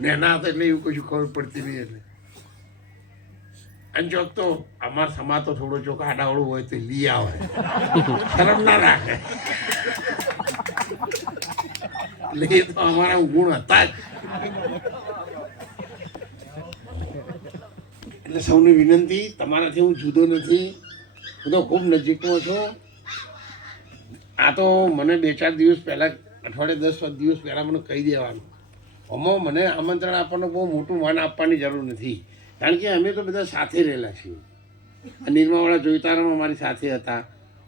નેના હતા એટલે એવું કશું ખબર પડતી નહીં. એટલે અને ચોક તો અમારા સમાજ તો થોડો ચોક આડાવડું હોય તો લઈ આવે, શરમ ના રાખે. એટલે એ તો અમારા ગુણ હતા જ. એટલે સૌની વિનંતી, તમારાથી હું જુદો નથી, હું તો ખૂબ નજીકમાં છું. આ તો મને 2-4 દિવસ પહેલાં, અઠવાડિયે 10 દિવસ પહેલાં મને કહી દેવાનું. આમાં મને આમંત્રણ આપવાનું બહુ મોટું માન આપવાની જરૂર નથી, કારણ કે અમે તો બધા સાથે રહેલા છીએ. નિરમાવાળા જોઈતારામાં અમારી સાથે હતા.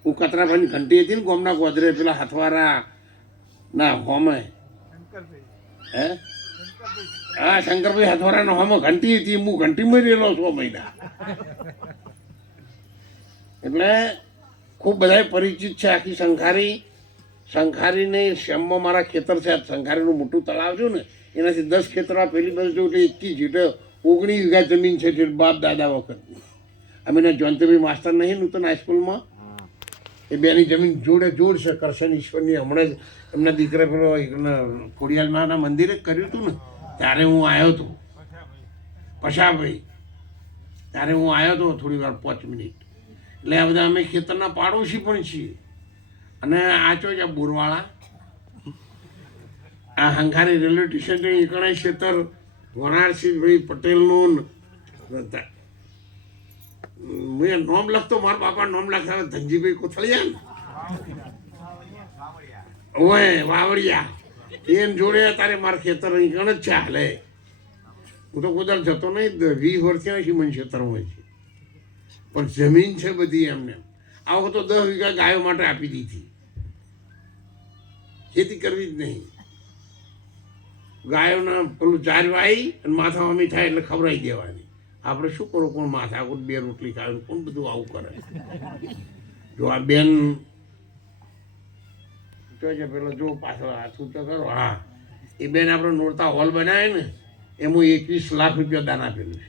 હું કતરાભાઈની ઘંટી હતી ને ગોમના ગોદરે, પેલા હાથવારા ના હોમે, હે હા શંકરભાઈ હાથવારાનો હોમે ઘંટી હતી. હું ઘંટીમાં રહેલો 6 મહિના. એટલે ખૂબ બધા પરિચિત છે આખી શંખારીની શ્યામમાં મારા ખેતર છે. શંખારીનું મોટું તળાવ છે ને, એનાથી 10 ખેતર પેલી બાજુ જો એટલે 21 જેટલે 19 વીઘા જમીન છે, બાપ દાદા વખતની. અમે જયંતિભાઈ માસ્ટર નહીં નૂતન હાઈસ્કૂલમાં, એ બેની જમીન જોડે જોડ છે. કરશન ઈશ્વરની હમણાં જ એમના દીકરા પેલો ખોડિયાલમાના મંદિરે કર્યું હતું ને, ત્યારે હું આવ્યો હતો. પશાભાઈ, ત્યારે હું આવ્યો હતો થોડી વાર 5 મિનિટ. એટલે આ બધા અમે ખેતરના પાડોશી પણ છીએ. અને આ ચો છે બોરવાળા, આ હંખારી રેલવે સ્ટેશન એકણા ખેતર વરાણસિંહભાઈ પટેલનું. મેં નોમ લખતો, મારા બાપા નોમ લખતા ધનજીભાઈ કોથળિયા ને ઓય વાવડિયા, એમ જોડે તારે મારા ખેતર અહીં જ છે હાલે. હું તો કોદાળ જતો નહીં, 20 વર્ષથી નથી મને ખેતરમાં છે, પણ જમીન છે બધી એમને. આ વખત તો 10 વીઘા ગાયો માટે આપી દીધી. ખેતી કરવી જ નહીં, ગાયોના પેલું ચાર વાઈ અને માથા મમ્મી થાય એટલે ખવડાવી દેવાની. આપણે શું કરો, કોણ માથા કોઈ 2 રોટલી ખાવે, કોણ બધું આવું કરે. જો આ બેન છે પેલો જો પાછળ હાથ ઊંચો કરો, હા એ બેન આપણે નોરતા હોલ બનાવે ને, એમાં 21 લાખ રૂપિયા દાન આપેલું છે.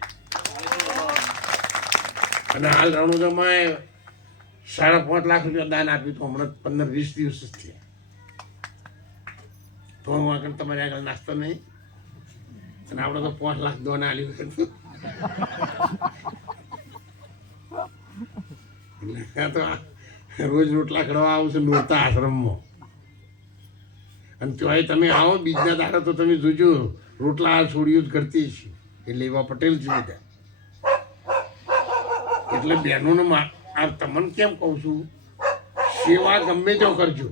અને હાલ રણુજામાં 5.5 લાખ રૂપિયા દાન આપ્યું હતું હમણાં 15-20 દિવસ જ થયા. તો હું આગળ તમારી આગળ નાસ્તો નહીં, અને આપણે તો 5 લાખ દોન આલ્યું હતું. તો રોજ રોટલા ખડવા આવું છું નોરતા આશ્રમમાં. અને ત્યાં તમે આવો બીજના દાડા તો તમે જોજો રોટલા છોડીઓ જ કરતી છે. એટલે એવા પટેલ છે બધા. એટલે બહેનોને આ તમને કેમ કહું છું, સેવા ગમે ત્યાં કરજો,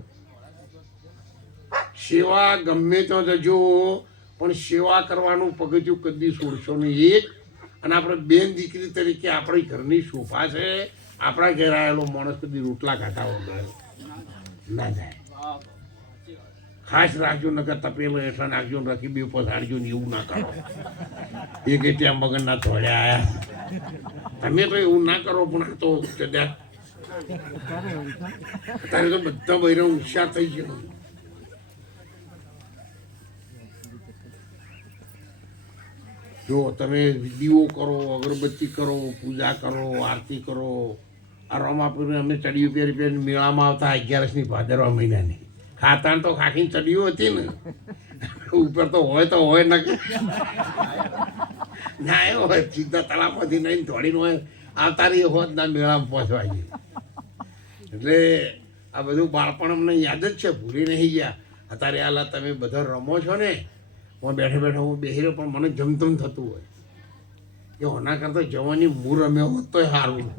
સેવા ગમે ત્યાં જજો, પણ સેવા કરવાનું પગથિયું કદી છોડશો નહીં. અને આપણે બેન દીકરી તરીકે આપણી ઘરની શોભા છે, આપણા ઘેર આવેલો માણસ કદી રોટલા ખાતા વગર ના જાય. ખાસ રાખજો, નકર તપેલો હેઠળ નાખજો, રખી બે પસાડજો ને એવું ના કરો. એક ત્યાં મગનના થોડ્યા આયા, તમે તો એવું ના કરો. પણ આ તો અત્યારે તો બધા બહેરો હોશિયાર થઈ ગયો. જો તમે દીવો કરો, અગરબત્તી કરો, પૂજા કરો, આરતી કરો. આ રમાપુર અમે ચડિયું પહેરી મેળામાં આવતા 11ની ભાદરવા મહિનાની. ખાતાણ તો ખાખીને ચડિયું હતી ને, ઉપર તો હોય ના ના એ હોય સીધા તળાવમાંથી નહીં દોડીને હોય આવતા રહી હોત ના મેળામાં પહોંચવા જઈએ. એટલે આ બધું બાળપણ અમને યાદ જ છે, ભૂલી નહીં ગયા. અત્યારે આલા તમે બધા રમો છો ને, હું બેઠા હું બેસી રહ્યો, પણ મને જમતમ થતું હોય કે હોના કરતા જવાની મૂળ રમ્યો હોત તો સારું.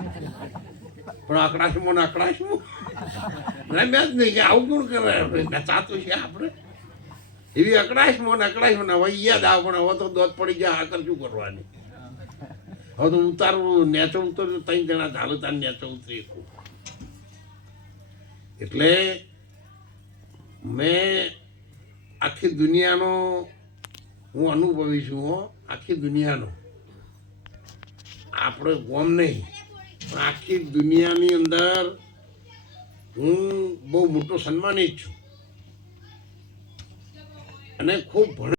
પણ અકડાશમાં ને અકડાશમાં રમ્યા જ નહીં કે આવું કોણ કરે, નચાતું છે આપણે. એવી અકડાશમાં ને હવે યાદ આવે, પણ હવે તો દોત પડી ગયા, આગળ શું કરવાની. હવે તો ઉતારવું, નેચો ઉતરવું, 3 જણા ચાલુ તાર નેચો ઉતરી. એટલે મેં આખી દુનિયાનો હું અનુભવી છું, આખી દુનિયાનો. આપણે ગોમ નહીં પણ આખી દુનિયાની અંદર હું બહુ મોટો સન્માનિત છું. અને ખૂબ